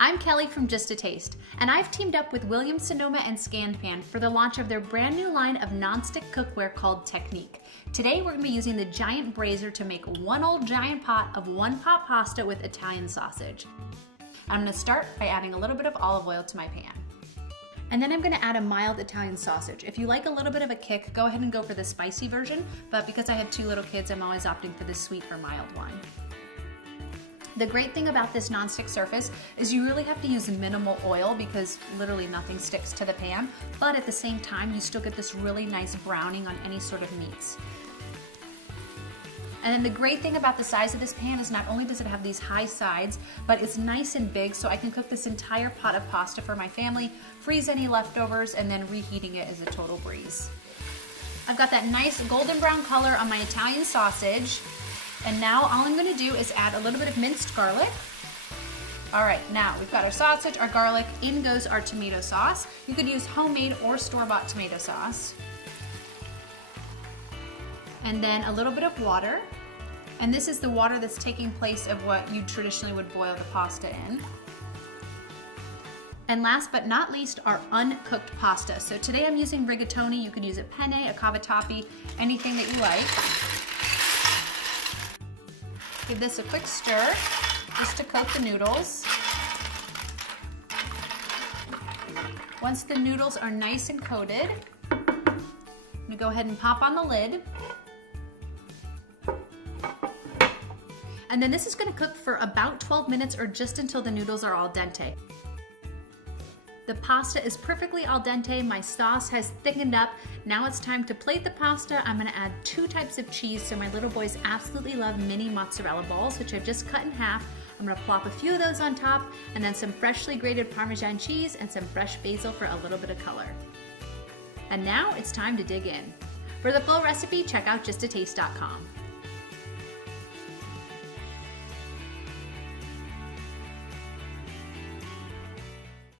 I'm Kelly from Just a Taste, and I've teamed up with Williams Sonoma and SCANPAN for the launch of their brand new line of nonstick cookware called Technique. Today we're going to be using the Giant Braiser to make one old giant pot of one-pot pasta with Italian sausage. I'm going to start by adding a little bit of olive oil to my pan. And then I'm going to add a mild Italian sausage. If you like a little bit of a kick, go ahead and go for the spicy version, but because I have two little kids, I'm always opting for the sweet or mild one. The great thing about this nonstick surface is you really have to use minimal oil because literally nothing sticks to the pan, but at the same time you still get this really nice browning on any sort of meats. And then the great thing about the size of this pan is not only does it have these high sides, but it's nice and big, so I can cook this entire pot of pasta for my family, freeze any leftovers, and then reheating it is a total breeze. I've got that nice golden brown color on my Italian sausage. And now all I'm going to do is add a little bit of minced garlic. All right, now we've got our sausage, our garlic, in goes our tomato sauce. You could use homemade or store-bought tomato sauce. And then a little bit of water. And this is the water that's taking place of what you traditionally would boil the pasta in. And last but not least, our uncooked pasta. So today I'm using rigatoni. You could use a penne, a cavatappi, anything that you like. Give this a quick stir just to coat the noodles. Once the noodles are nice and coated, I'm gonna go ahead and pop on the lid. And then this is gonna cook for about 12 minutes or just until the noodles are al dente. The pasta is perfectly al dente, my sauce has thickened up. Now it's time to plate the pasta. I'm gonna add 2 types of cheese, so my little boys absolutely love mini mozzarella balls, which I've just cut in half. I'm gonna plop a few of those on top, and then some freshly grated Parmesan cheese and some fresh basil for a little bit of color. And now it's time to dig in. For the full recipe, check out justataste.com.